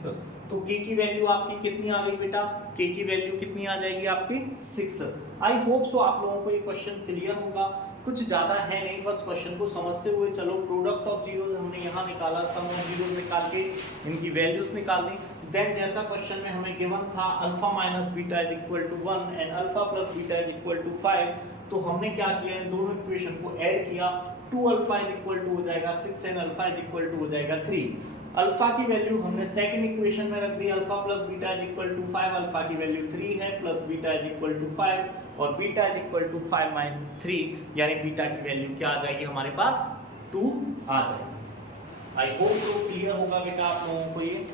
तो k की वैल्यू आपकी कितनी आ गई बेटा, k की वैल्यू कितनी आ जाएगी आपकी 6। आई होप सो आप लोगों को ये क्वेश्चन क्लियर होगा, कुछ ज्यादा है नहीं, बस क्वेश्चन को समझते हुए चलो। प्रोडक्ट ऑफ जीरोस हमने यहाँ निकाला, सम ऑफ जीरोस निकाल के इनकी वैल्यूज निकाल दी। देन जैसा क्वेश्चन में हमें गिवन था alpha minus beta is equal to 1 and alpha plus beta is equal to 5, तो हमने क्या किया, इन दोनों इक्वेशन को ऐड किया। 2 अल्फा इज इक्वल टू हो जाएगा 6 and alpha is equal to हो जाएगा 3। अल्फा की वैल्यू हमने सेकंड इक्वेशन में रख दी, alpha plus beta is equal to 5, alpha की वैल्यू 3 है, plus beta is equal to 5 और beta is equal to 5 minus 3, यानी बीटा की वैल्यू क्या आ जाएगी हमारे पास 2 आ जाएगी। आई होप तो क्लियर होगा बेटा आप लोगों को ये।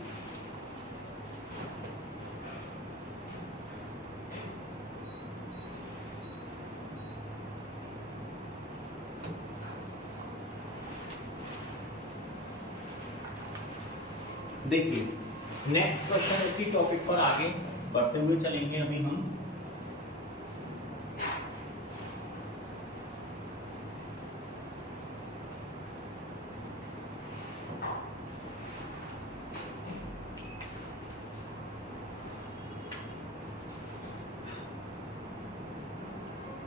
देखिए नेक्स्ट क्वेश्चन इसी टॉपिक पर आगे बढ़ते हुए चलेंगे अभी हम।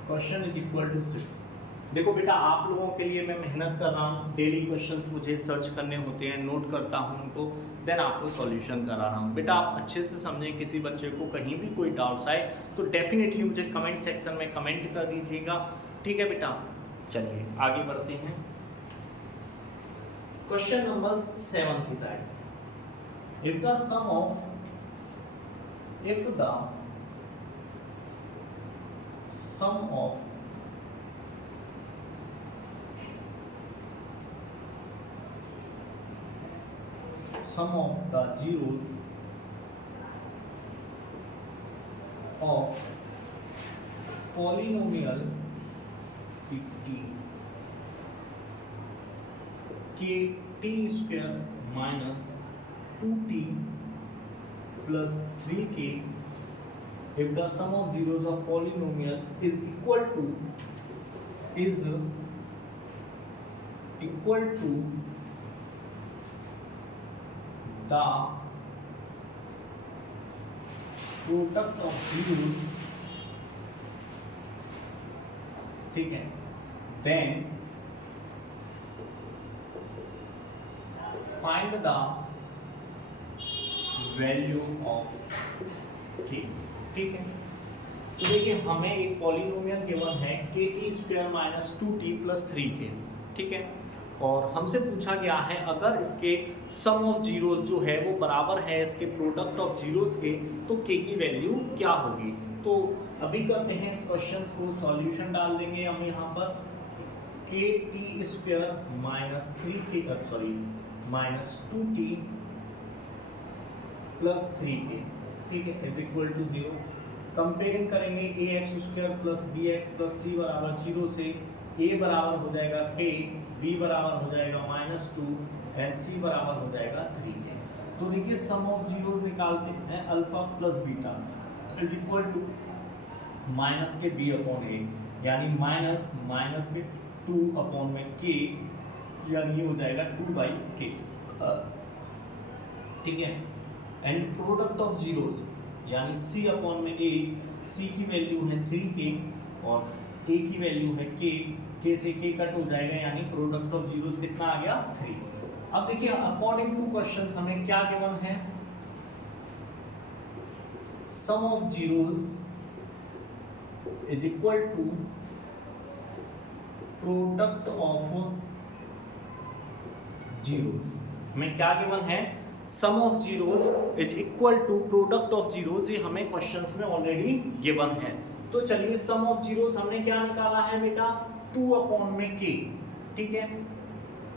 Question is equal to 6। देखो बेटा आप लोगों के लिए मैं मेहनत कर रहा हूँ, डेली क्वेश्चंस मुझे सर्च करने होते हैं, नोट करता हूँ उनको, देन आपको सॉल्यूशन करा रहा हूँ। बेटा आप अच्छे से समझें, किसी बच्चे को कहीं भी कोई डाउट्स आए तो डेफिनेटली मुझे कमेंट सेक्शन में कमेंट कर दीजिएगा, ठीक है बेटा। चलिए आगे बढ़ते हैं क्वेश्चन नंबर 7 की side. If the sum of sum of the zeros of polynomial kt square minus 2t plus 3k if the sum of zeros of polynomial is equal to the product of zeros, ठीक है, then find the value of k, ठीक है। तो देखिए हमें एक पॉलिनोमियल गिवन है kt square minus 2t plus 3k, ठीक है, और हमसे पूछा गया है अगर इसके सम ऑफ जीरोस जो है वो बराबर है इसके प्रोडक्ट ऑफ जीरोस के, तो k की वैल्यू क्या होगी। तो अभी करते हैं इस क्वेश्चन को, सॉल्यूशन डाल देंगे हम यहाँ पर kt square minus 3k minus 2t plus 3k, ठीक है, इज इक्वल टू 0। कंपेयरिंग करेंगे ax square plus bx plus c बराबर 0 से a बराबर हो जाएगा k, b बराबर हो जाएगा -2 एंड c बराबर हो जाएगा 3 है। तो देखिए सम ऑफ जीरोस निकालते हैं, alpha plus beta is equal to minus के b अपॉन a, यानी माइनस के 2 अपॉन में k, यानी ये हो जाएगा 2/k, ठीक है। एंड प्रोडक्ट ऑफ जीरोस यानी c अपॉन में a, c की वैल्यू है 3k और a की वैल्यू है k से k कट हो जाएगा, यानी प्रोडक्ट ऑफ जीरोस कितना आ गया 3। अब देखिए अकॉर्डिंग टू क्वेश्चंस हमें क्या गिवन है, sum of zeros is equal to product of zeros. हमें क्या गिवन है, sum of zeros is equal to product of zeros, ये हमें क्वेश्चंस में ऑलरेडी गिवन है। तो चलिए सम ऑफ जीरोस हमने क्या निकाला है बेटा 2 अपॉन में k, ठीक है,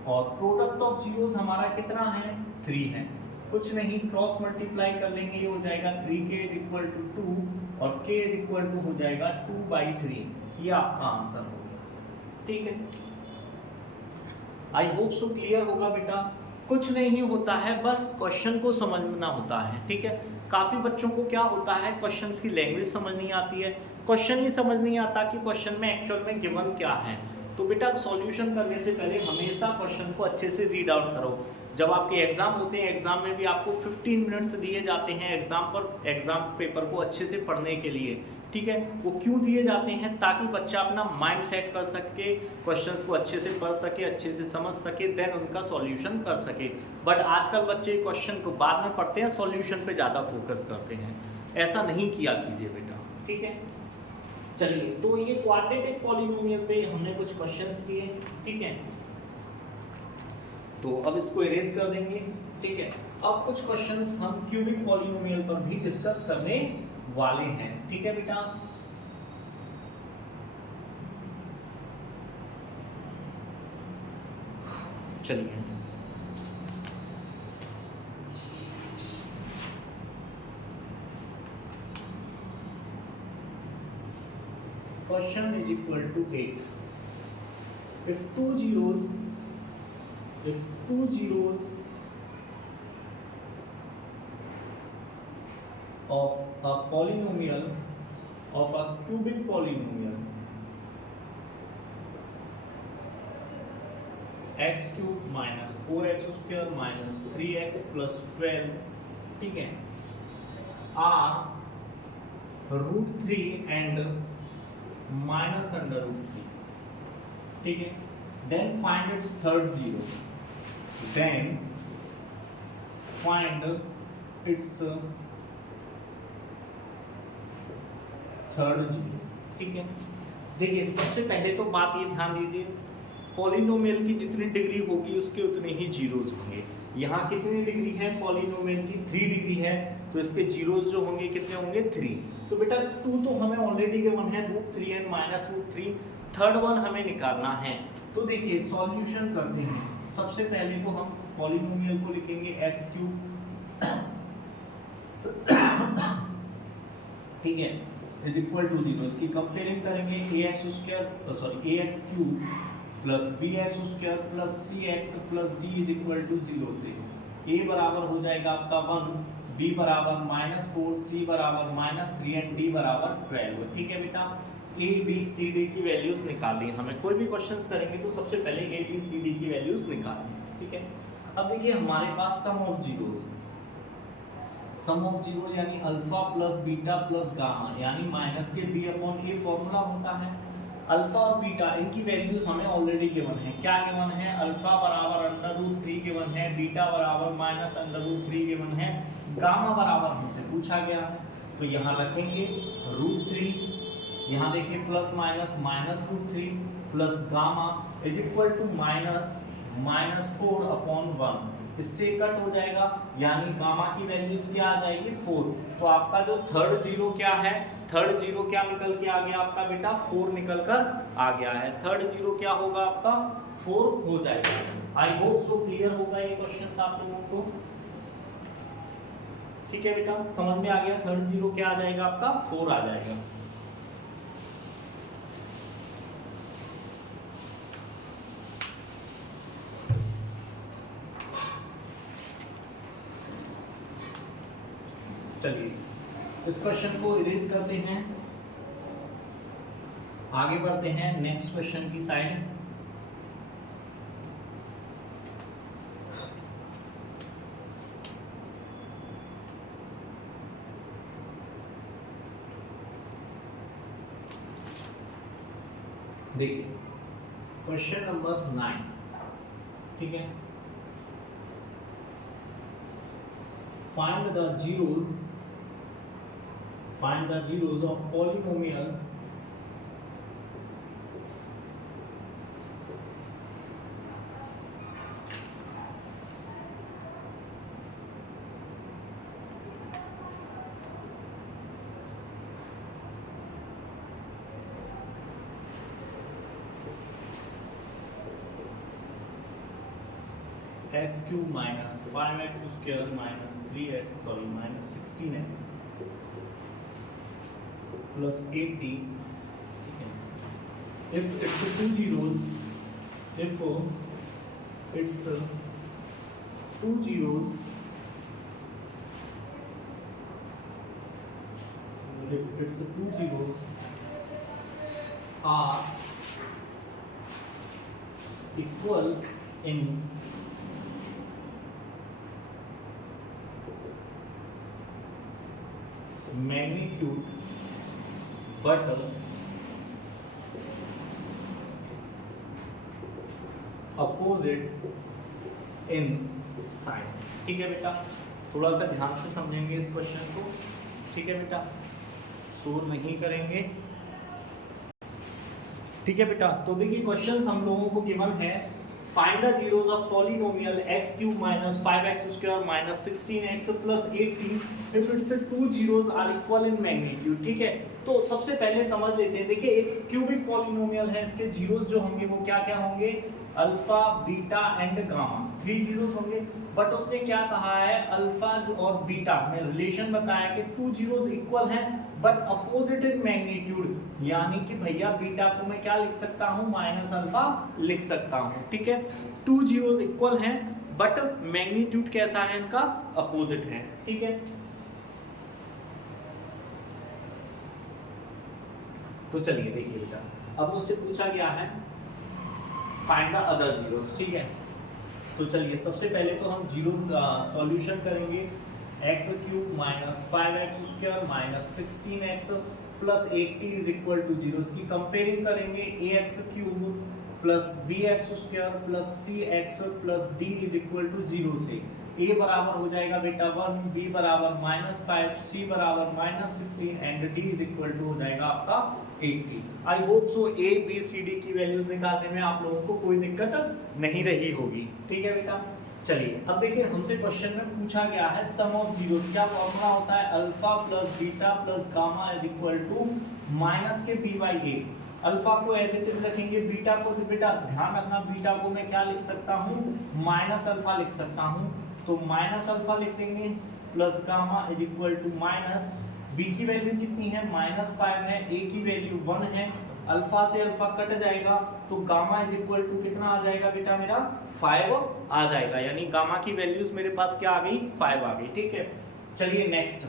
और प्रोडक्ट ऑफ जीरोस हमारा कितना है 3 है, कुछ नहीं क्रॉस मल्टीप्लाई कर लेंगे, ये हो जाएगा 3k इज इक्वल टू 2 और k इज इक्वल टू हो जाएगा 2/3, ये आपका आंसर होगा, ठीक है। आई होप सो क्लियर होगा बेटा। कुछ नहीं होता है, बस क्वेश्चन को समझना होता है, ठीक है। काफ़ी बच्चों को क्या होता है, क्वेश्चंस की लैंग्वेज समझ नहीं आती है, क्वेश्चन ही समझ नहीं आता कि क्वेश्चन में एक्चुअल में गिवन क्या है। तो बेटा सॉल्यूशन करने से पहले हमेशा क्वेश्चन को अच्छे से रीड आउट करो। जब आपके एग्जाम होते हैं, एग्जाम में भी आपको 15 मिनट्स दिए जाते हैं एग्जाम पेपर को अच्छे से पढ़ने के लिए, ठीक है। वो क्यों दिए जाते हैं? ताकि बच्चा अपना माइंड सेट कर सके, क्वेश्चंस को अच्छे से पढ़ सके, अच्छे से समझ सके, देन उनका सॉल्यूशन कर सके। बट आजकल बच्चे क्वेश्चन को बाद में पढ़ते हैं, सॉल्यूशन पे ज़्यादा फोकस करते हैं। ऐसा नहीं किया कीजिए बेटा, ठीक है। चलिए, तो ये क्वाड्रेटिक पॉलिनोमियल पे हमने कुछ क्वेश्चंस किए, ठीक है। तो अब इसको इरेज कर देंगे, ठीक है। अब कुछ क्वेश्चंस हम क्यूबिक पॉलिनोमियल पर भी डिस्कस करने वाले हैं, ठीक है बेटा। चलिए, question is equal to 8. If two zeros of a polynomial of a cubic polynomial x cube minus 4x square minus 3x plus 12, ठीक है, are root 3 and minus under root 3, ठीक है। Then find its third zero. Then find its third zero, ठीक है। देखिए, सबसे पहले तो बात ये ध्यान दीजिए, पॉलिनोमियल की जितनी डिग्री होगी उसके उतने ही जीरोस होंगे। यहाँ कितनी डिग्री है पॉलिनोमियल की? 3 डिग्री है, तो इसके जीरोस जो होंगे कितने होंगे? 3। तो बेटा 2 तो हमें ऑलरेडी गिवन है, √3 एंड -√3, थर्ड वन हमें निकालना है। तो देखिए, सॉल्यूशन करते हैं। सबसे पहले तो हम पॉलिनोमियल को लिखेंगे x3, ठीक है, इज इक्वल टू 0। इसकी कंपेयरिंग करेंगे ax3 plus bx2 plus cx plus d is equal to 0 से a बराबर हो जाएगा आपका 1, b बराबर -4, c बराबर -3 एंड d बराबर 12, ठीक है बेटा। a b c d की वैल्यूज निकालनी, हमें कोई भी क्वेश्चंस करेंगे तो सबसे पहले a b c d की वैल्यूज निकालनी, ठीक है। अब देखिए, हमारे पास सम ऑफ जीरो यानी alpha plus beta plus gamma, यानी माइनस के b अपॉन a फॉर्मूला होता है। अल्फा और बीटा, इनकी वैल्यूज हमें ऑलरेडी गिवन है। क्या गिवन है? अल्फा बराबर √3 गिवन है, बीटा बराबर -√3 गिवन है, गामा बराबर हमसे पूछा गया है। तो यहाँ रखेंगे √3, यहाँ देखिए plus minus -√3 plus gamma is equal to -4 upon 1, इससे कट हो जाएगा, यानी गामा की वैल्यूज क्या आ जाएगी? 4। तो आपका जो थर्ड जीरो क्या है? थर्ड जीरो क्या निकल के आ गया आपका बेटा? 4 निकल कर आ गया है। थर्ड जीरो क्या होगा आपका? 4 हो जाएगा। आई होप सो क्लियर होगा ये क्वेश्चन आप लोगों को, ठीक है बेटा, समझ में आ गया? थर्ड जीरो क्या आ जाएगा आपका? 4 आ जाएगा। चलिए, इस क्वेश्चन को इरेज करते हैं, आगे बढ़ते हैं नेक्स्ट क्वेश्चन की साइड। देखिए, क्वेश्चन नंबर 9, ठीक है। Find the zeros of polynomial x cube minus 5x square minus 16x plus 80, if it's 2 zeros, if it's 2 zeros, if it's 2 zeros are equal in magnitude but opposite in sign. ठीक है बेटा, थोड़ा सा ध्यान से समझेंगे इस क्वेश्चन को। ठीक है बेटा, शोर नहीं करेंगे। ठीक है बेटा, तो देखिए क्वेश्चन हम लोगों को गिवन है find the zeros of polynomial x³ - 5x² - 16x + 18 if its two zeros are equal in magnitude. ठीक है, तो सबसे पहले समझ लेते हैं। देखिए एक क्यूबिक पॉलिनोमियल है, इसके जीरोस जो होंगे वो क्या क्या होंगे, alpha, beta and gamma, 3 zeros होंगे। बट उसने क्या कहा है, अल्फा और बीटा में रिलेशन बताया कि 2 जीरोस इक्वल हैं बट अपोजिट इन मैग्नीट्यूड, यानी कि भैया बीटा को मैं क्या लिख सकता हूं, माइनस अल्फा लिख सकता हूं। ठीक है, 2 जीरोस इक्वल हैं बट मैग्नीट्यूड कैसा है इनका, अपोजिट है। ठीक है, तो चलिए देखिए बेटा, अब मुझसे पूछा गया है फाइंड द अदर जीरोस। ठीक है, तो चलिए सबसे पहले तो हम जीरोस सॉल्यूशन करेंगे। x³ - 5x² - 16x + 80 = 0। इसकी कंपेयरिंग करेंगे ax³ + bx² + cx + d = 0 से। a बराबर हो जाएगा बेटा 1, b बराबर -5, c बराबर -16 एंड d = हो जाएगा आपका 80। I hope so a b c d की वैल्यूज निकालने में आप लोगों को कोई दिक्कत नहीं रही होगी। ठीक है बेटा, चलिए अब देखिए हमसे क्वेश्चन में पूछा गया है सम ऑफ जीरोस। क्या फॉर्मूला होता है, alpha plus beta plus gamma = minus के b/a। अल्फा को एज इट इज रखेंगे, बीटा को बेटा ध्यान रखना, बीटा को मैं क्या लिख सकता हूँ, माइनस अल्फा लिख सकता हूँ। तो माइनस अल्फा लिख देंगे प्लस गामा = माइनस, b की वैल्यू कितनी है, -5 है, a की वैल्यू 1 है, अल्फा से अल्फा कट जाएगा तो गामा = कितना आ जाएगा बेटा मेरा, 5 आ जाएगा, यानी गामा की वैल्यूज मेरे पास क्या आ गई, 5 आ गई। ठीक है, चलिए नेक्स्ट,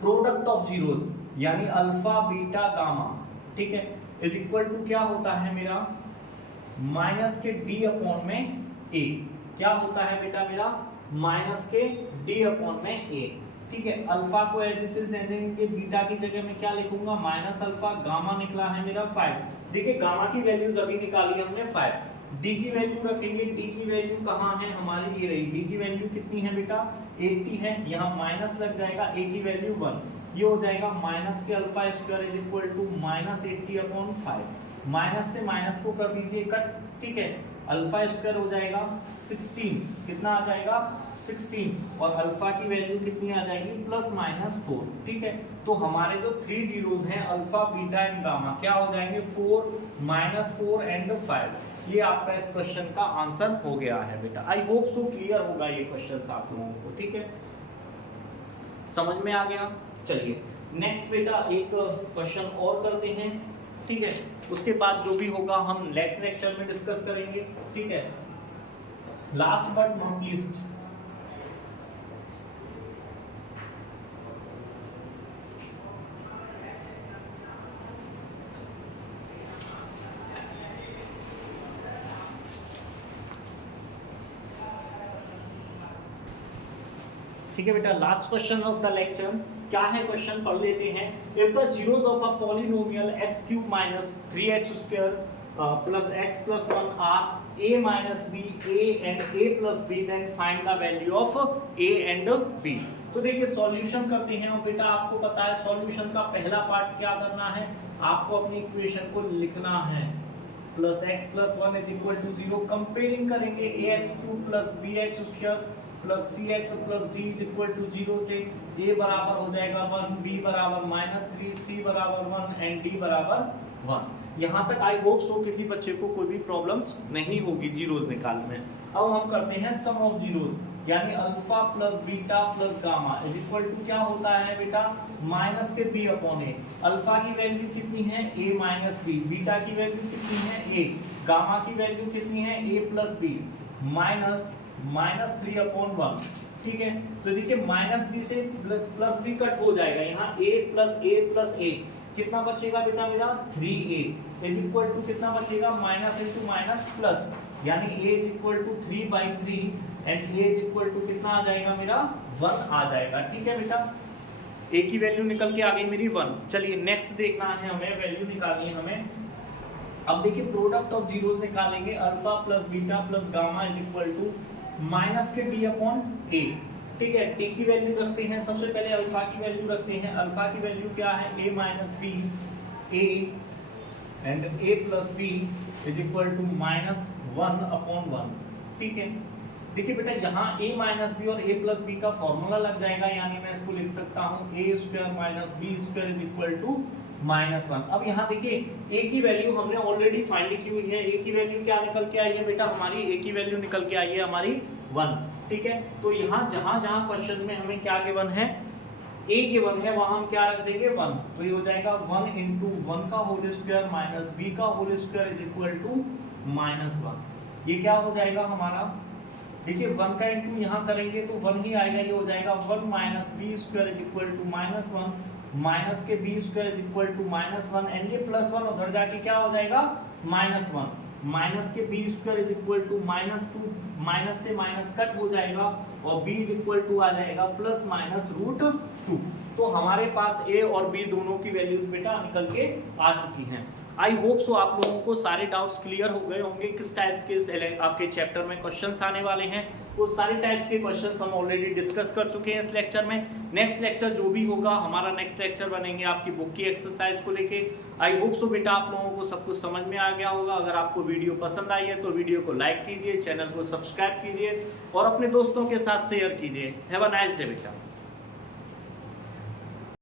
प्रोडक्ट ऑफ जीरोस यानी अल्फा बीटा गामा, ठीक है, = क्या होता है मेरा, माइनस के d/a। क्या होता है बेटा मेरा, माइनस के d/a। ठीक है, अल्फा को एज इट इज रहने देंगे, बीटा की जगह में क्या लिखूंगा, माइनस अल्फा, गामा निकला है मेरा 5। देखिए गामा की वैल्यूज अभी निकाली हमने 5, डी की वैल्यू रखेंगे, डी की वैल्यू कहाँ है हमारी, ये रही, डी की वैल्यू कितनी है बेटा, 80 है, यहाँ माइनस लग जाएगा, ए की वैल्यू 1, ये हो जाएगा माइनस के अल्फा स्क्वायर =-80/5, माइनस से माइनस को कर दीजिए कट। ठीक है, अल्फा स्क्वायर हो जाएगा 16, कितना आ जाएगा 16, और अल्फा की वैल्यू कितनी आ जाएगी, +-4। ठीक है, तो हमारे जो 3 जीरोस हैं अल्फा बीटा एंड गामा क्या हो जाएंगे, 4, -4 एंड 5। ये आपका इस क्वेश्चन का आंसर हो गया है बेटा। आई होप सो क्लियर होगा ये क्वेश्चन आप लोगों को। ठीक है, समझ में आ गया। चलिए नेक्स्ट बेटा एक क्वेश्चन और करते हैं। ठीक है, उसके बाद जो भी होगा हम नेक्स्ट लेक्चर में डिस्कस करेंगे। ठीक है, लास्ट बट नॉट लीस्ट, ठीक है बेटा, last question of the lecture क्या है, क्वेश्चन पढ़ लेते हैं। If the zeros of a polynomial x³ - 3x² + x + 1 are a - b, a and a + b, then find the value of a and b। तो देखिए सॉल्यूशन करते हैं, और बेटा आपको पता है सॉल्यूशन का पहला पार्ट क्या करना है, आपको अपनी इक्वेशन को लिखना है, +x + 1 = 0, कंपेयरिंग करेंगे ax³ + bx² + cx + d = 0 से। a बराबर हो जाएगा 1, b बराबर -3, c बराबर 1 एंड d बराबर 1। यहाँ तक आई होप सो किसी बच्चे को कोई भी प्रॉब्लम्स नहीं होगी जीरोस निकालने में। अब हम करते हैं सम ऑफ जीरोस, यानी alpha plus beta plus gamma = क्या होता है बेटा, माइनस के b/a। अल्फा की वैल्यू कितनी है, a - b, बीटा की वैल्यू कितनी है, a, गामा की वैल्यू कितनी है, a + b, -3/1। ठीक है, तो देखिए -b से +b कट हो जाएगा, यहाँ a + a कितना बचेगा बेटा मेरा, 3a = कितना बचेगा, माइनस इंटू माइनस प्लस, यानी a = 3/3 एंड a = कितना आ जाएगा मेरा, 1 आ जाएगा। ठीक है बेटा, ए की वैल्यू निकल के आ गई मेरी 1। चलिए नेक्स्ट देखना है हमें, वैल्यू निकालनी है हमें। अब देखिए प्रोडक्ट ऑफ जीरोस निकालेंगे, alpha plus beta plus gamma is equal to minus के डी अपॉन ए। ठीक है, टी की वैल्यू रखते हैं, सबसे पहले अल्फा की वैल्यू रखते हैं। अल्फा की वैल्यू क्या है, A minus B, A and A plus B is equal to minus 1 upon 1। ठीक है, देखिए बेटा यहाँ a माइनस बी और a प्लस बी का फॉर्मूला लग जाएगा, यानी मैं इसको लिख सकता हूँ a square minus B square is equal to minus 1। अब यहाँ देखिए a की वैल्यू हमने ऑलरेडी फाइंड की हुई है। a की वैल्यू क्या निकल के आई है बेटा, हमारी a की वैल्यू निकल के आई है हमारी 1। ठीक है, तो यहाँ जहाँ जहाँ क्वेश्चन में हमें क्या गिवन है, a गिवन है, वहाँ हम क्या रख देंगे 1। तो ये हो जाएगा 1 इंटू 1 का होल स्क्वायर माइनस b का whole square is equal to minus 1। ये क्या हो जाएगा हमारा, देखिए 1 का इंटू यहाँ करेंगे तो 1 ही आएगा, ये हो जाएगा 1 minus B square is equal to minus 1, minus के B square is equal to minus 1 and ये प्लस 1 उधर जाके क्या हो जाएगा माइनस 1, माइनस के B square is equal to माइनस 2, माइनस से माइनस कट हो जाएगा और b इज इक्वल टू आ जाएगा प्लस माइनस रूट 2। तो हमारे पास a और b दोनों की वैल्यूज बेटा निकल के आ चुकी हैं। आई होप सो आप लोगों को सारे डाउट्स क्लियर हो गए होंगे किस टाइप्स के आपके चैप्टर में क्वेश्चंस आने वाले हैं। वो सारे टाइप्स के क्वेश्चंस हम ऑलरेडी डिस्कस कर चुके हैं इस लेक्चर में। नेक्स्ट लेक्चर जो भी होगा, हमारा नेक्स्ट लेक्चर बनेंगे आपकी बुक की एक्सरसाइज को लेके। आई होप सो बेटा आप लोगों को सब कुछ समझ में आ गया होगा। अगर आपको वीडियो पसंद आई है तो वीडियो को लाइक कीजिए, चैनल को सब्सक्राइब कीजिए और अपने दोस्तों के साथ शेयर कीजिए। हैव अ नाइस डे बेटा।